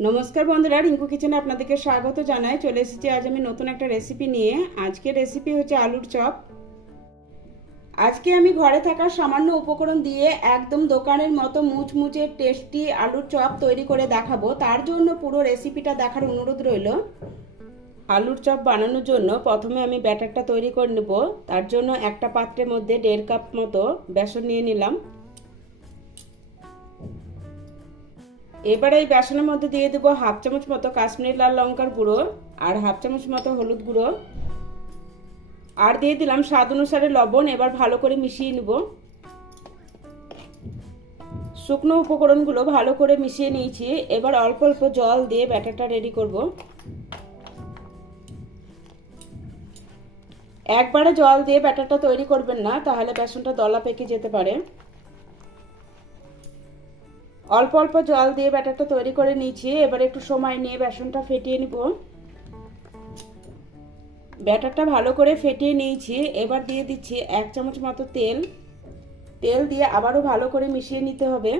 নমস্কার বন্ধুরা, রিঙ্কু কিচেনে আপনাদেরকে স্বাগত জানাই। চলে এসেছি আজ আমি নতুন একটা রেসিপি নিয়ে। আজকের রেসিপি হচ্ছে আলুর চপ। আজকে আমি ঘরে থাকা সামান্য উপকরণ দিয়ে একদম দোকানের মতো মুচমুচে টেস্টি আলুর চপ তৈরি করে দেখাবো। তার জন্য পুরো রেসিপিটা দেখার অনুরোধ রইল। আলুর চপ বানানোর জন্য প্রথমে আমি ব্যাটারটা তৈরি করে নেব। তার জন্য একটা পাত্রের মধ্যে দেড় কাপ মতো বেসন নিয়ে নিলাম। এবার এই বেসনের মধ্যে দিয়ে দেবো হাফ চামচ মতো কাশ্মীরি লাল লঙ্কার গুঁড়ো আর হাফ চামচ মতো হলুদ গুঁড়ো। আর দিয়ে দিলাম স্বাদ অনুসারে লবণ, এবার ভালো করে মিশিয়ে নেব। শুকনো উপকরণগুলো ভালো করে মিশিয়ে নিয়েছি। এবার অল্প অল্প জল দিয়ে ব্যাটারটা রেডি করব। একবারে জল দিয়ে ব্যাটারটা তৈরি করবেন না, তাহলে বেসনটা দলা পেকে যেতে পারে। অল্প অল্প জল দিয়ে ব্যাটারটা তৈরি করে নিয়েছি। এবার একটু সময় নিয়ে বেসনটা ফেটিয়ে নিব। ব্যাটারটা ভালো করে ফেটিয়ে নিয়েছি। এবার দিয়ে দিচ্ছি এক চামচ মতো তেল। তেল দিয়ে আবারও ভালো করে মিশিয়ে নিতে হবে।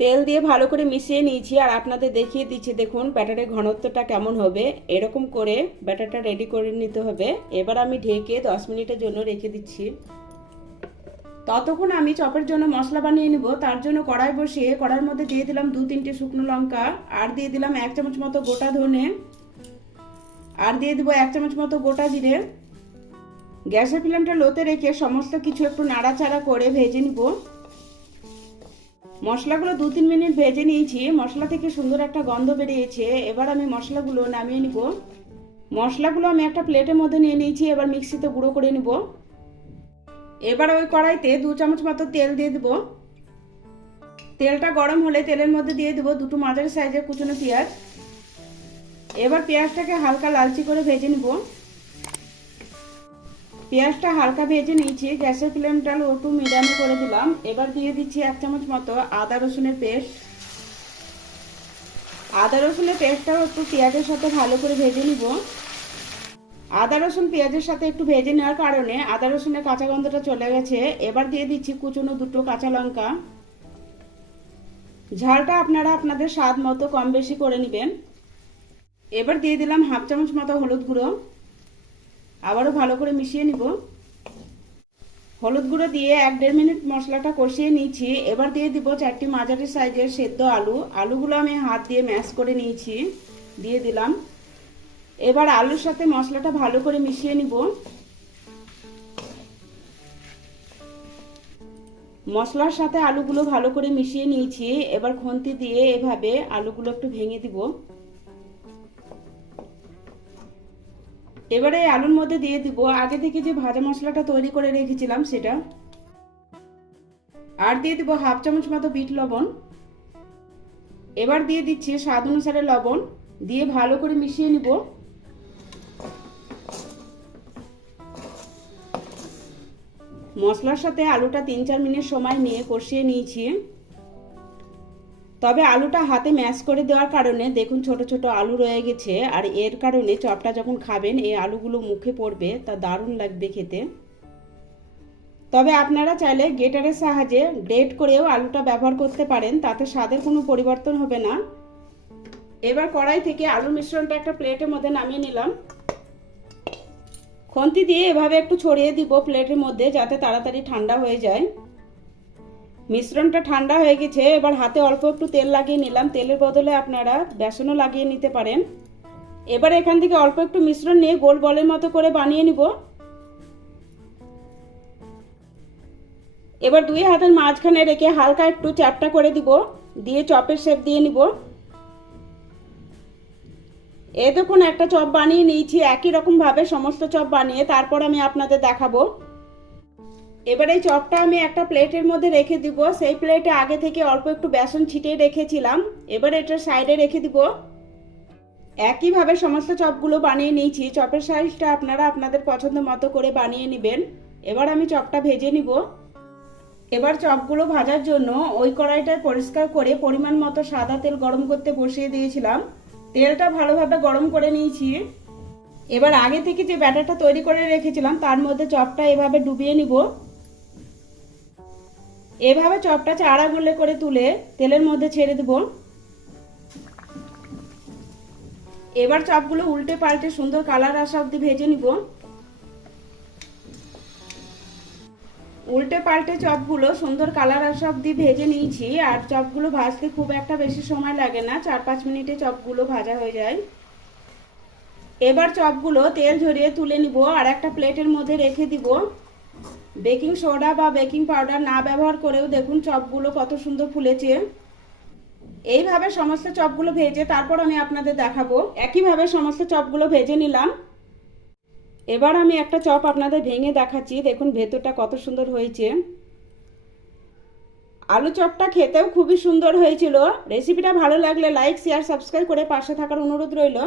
তেল দিয়ে ভালো করে মিশিয়ে নিয়েছি আর আপনাদের দেখিয়ে দিচ্ছি, দেখুন ব্যাটারের ঘনত্বটা কেমন হবে। এরকম করে ব্যাটারটা রেডি করে নিতে হবে। এবার আমি ঢেকে দশ মিনিটের জন্য রেখে দিচ্ছি। ততক্ষণ আমি চপের জন্য মশলা বানিয়ে নিব, তার জন্য কড়াই বসিয়ে কড়াইয়ের মধ্যে দিয়ে দিলাম দু তিনটে শুকনো লঙ্কা, আর দিয়ে দিলাম এক চামচ মতো গোটা ধনে, আর দিয়ে দিব এক চামচ মতো গোটা জিরে। গ্যাসের ফ্লেমটা লোতে রেখে সমস্ত কিছু একটু নাড়াচাড়া করে ভেজে নিব। মশলাগুলো দু তিন মিনিট ভেজে নিয়েছি, মশলা থেকে সুন্দর একটা গন্ধ বেরিয়েছে, এবার আমি মশলাগুলো নামিয়ে নিব। মশলাগুলো আমি একটা প্লেটের মধ্যে নিয়ে নিয়েছি, এবার মিক্সিতে গুঁড়ো করে নিব। এবার ওই কড়াইতে দু চামচ মতো তেল দিয়ে দেবো। তেলটা গরম হলে তেলের মধ্যে দিয়ে দেবো দুটো মাঝারি সাইজের কুচনো পেঁয়াজ। এবার পেঁয়াজটাকে হালকা লালচি করে ভেজে নিব। পেঁয়াজটা হালকা ভেজে নিয়েছি, গ্যাসের ফ্লেমটা লো টু মিডিয়ামে করে দিলাম। এবার দিয়ে দিচ্ছি এক চামচ মতো আদা রসুনের পেস্ট। আদা রসুনের পেস্টটাও একটু পেঁয়াজের সাথে ভালো করে ভেজে নিব। আদা, রসুন, পেঁয়াজের সাথে একটু ভেজে নেওয়ার কারণে আদা, রসুনের কাঁচা গন্ধটা চলে গেছে। এবার দিয়ে দিচ্ছি কুচনো দুটো কাঁচা লঙ্কা। ঝালটা আপনারা আপনাদের স্বাদ মতো কম বেশি করে নেবেন। এবার দিয়ে দিলাম হাফ চামচ মতো হলুদ গুঁড়ো। আবারও ভালো করে মিশিয়ে নিব। হলুদ গুঁড়ো দিয়ে এক দেড় মিনিট মশলাটা কষিয়ে নিয়েছি। এবার দিয়ে দিব চারটি মাঝারি সাইজের সেদ্ধ আলু। আলুগুলো আমি হাত দিয়ে ম্যাশ করে নিয়েছি। দিয়ে দিলাম এবার আলুর সাথে মশলাটা ভালো করে মিশিয়ে নিব। মশলার সাথে আলুগুলো ভালো করে মিশিয়ে নিয়েছি। এবার খুন্তি দিয়ে এভাবে আলুগুলো একটু ভেঙে দিব। এবারে আলুর মধ্যে দিয়ে দিব। আগে থেকে যে ভাজা মশলাটা তৈরি করে রেখেছিলাম সেটা। আর দিয়ে দিব হাফ চামচ মতো বিট লবণ। এবার দিয়ে দিচ্ছি স্বাদ অনুসারে লবণ। দিয়ে ভালো করে মিশিয়ে নিব। মশলার সাথে আলুটা তিন চার মিনিট সময় নিয়ে কষিয়ে নিয়েছি। তবে আলুটা হাতে ম্যাশ করে দেওয়ার কারণে দেখুন ছোট ছোট আলু রয়ে গেছে। আর এর কারণে চপটা যখন খাবেন, এই আলুগুলো মুখে পড়বে, তা দারুণ লাগবে খেতে। তবে আপনারা চাইলে গ্রেটারের সাহায্যে গ্রেট করেও আলুটা ব্যবহার করতে পারেন, তাতে স্বাদের কোনো পরিবর্তন হবে না। এবার কড়াই থেকে আলু মিশ্রণটা একটা প্লেটের মধ্যে নামিয়ে নিলাম। খন্তি দিয়ে এভাবে একটু ছড়িয়ে দিব প্লেটের মধ্যে যাতে তাড়াতাড়ি ঠান্ডা হয়ে যায়। মিশ্রণটা ঠান্ডা হয়ে গেছে, এবার হাতে অল্প একটু তেল লাগিয়ে নিলাম। তেলের বদলে আপনারা বেসনও লাগিয়ে নিতে পারেন। এবার এখান থেকে অল্প একটু মিশ্রণ নিয়ে গোল বলের মতো করে বানিয়ে নিব। এবার দুই হাতের মাঝখানে রেখে হালকা একটু চ্যাপটা করে দিব। দিয়ে চপের শেপ দিয়ে নিব। এ দেখুন, একটা চপ বানিয়ে নিয়েছি, একই রকমভাবে সমস্ত চপ বানিয়ে, তারপর আমি আপনাদের দেখাবো। এবার এই চপটা আমি একটা প্লেটের মধ্যে রেখে দিব। সেই প্লেটে আগে থেকে অল্প একটু বেসন ছিটিয়ে রেখেছিলাম। এবার এটা সাইডে রেখে দিব। একইভাবে সমস্ত চপগুলো বানিয়ে নিয়েছি। চপের সাইজটা আপনারা আপনাদের পছন্দ মতো করে বানিয়ে নেবেন। এবার আমি চপটা ভেজে নিব। এবার চপগুলো ভাজার জন্য ওই কড়াইটা পরিষ্কার করে পরিমাণ মতো সাদা তেল গরম করতে বসিয়ে দিয়েছিলাম। তেলটা ভালোভাবে গরম করে নিয়েছি। এবার আগে থেকে যে ব্যাটারটা তৈরি করে রেখেছিলাম, তার মধ্যে চপটা এভাবে ডুবিয়ে নিব। এভাবে চপটা চারা গুলে করে তুলে তেলের মধ্যে ছেড়ে দেব। এবার চপগুলো উল্টে পাল্টে সুন্দর কালার আসা অব্দি ভেজে নিব। উল্টে পাল্টে চপগুলো সুন্দর কালার আসা অব্দি ভেজে নিয়েছি, আর চপগুলো ভাজতে খুব একটা বেশি সময় লাগে না, চার পাঁচ মিনিটে চপগুলো ভাজা হয়ে যায়। এবার চপগুলো তেল ঝরিয়ে তুলে নিব, আর একটা প্লেটের মধ্যে রেখে দিব। বেকিং সোডা বা বেকিং পাউডার না ব্যবহার করেও দেখুন চপগুলো কত সুন্দর ফুলেছে। এইভাবে সমস্ত চপগুলো ভেজে তারপর আমি আপনাদের দেখাবো। একইভাবে সমস্ত চপগুলো ভেজে নিলাম। এবার আমি একটা চপ আপনাদের ভেঙে দেখাচ্ছি। দেখুন ভেতরটা কত সুন্দর হয়েছে। আলু চপটা খেতেও খুবই সুন্দর হয়েছিল। রেসিপিটা ভালো লাগলে লাইক শেয়ার সাবস্ক্রাইব করে পাশে থাকার অনুরোধ রইল।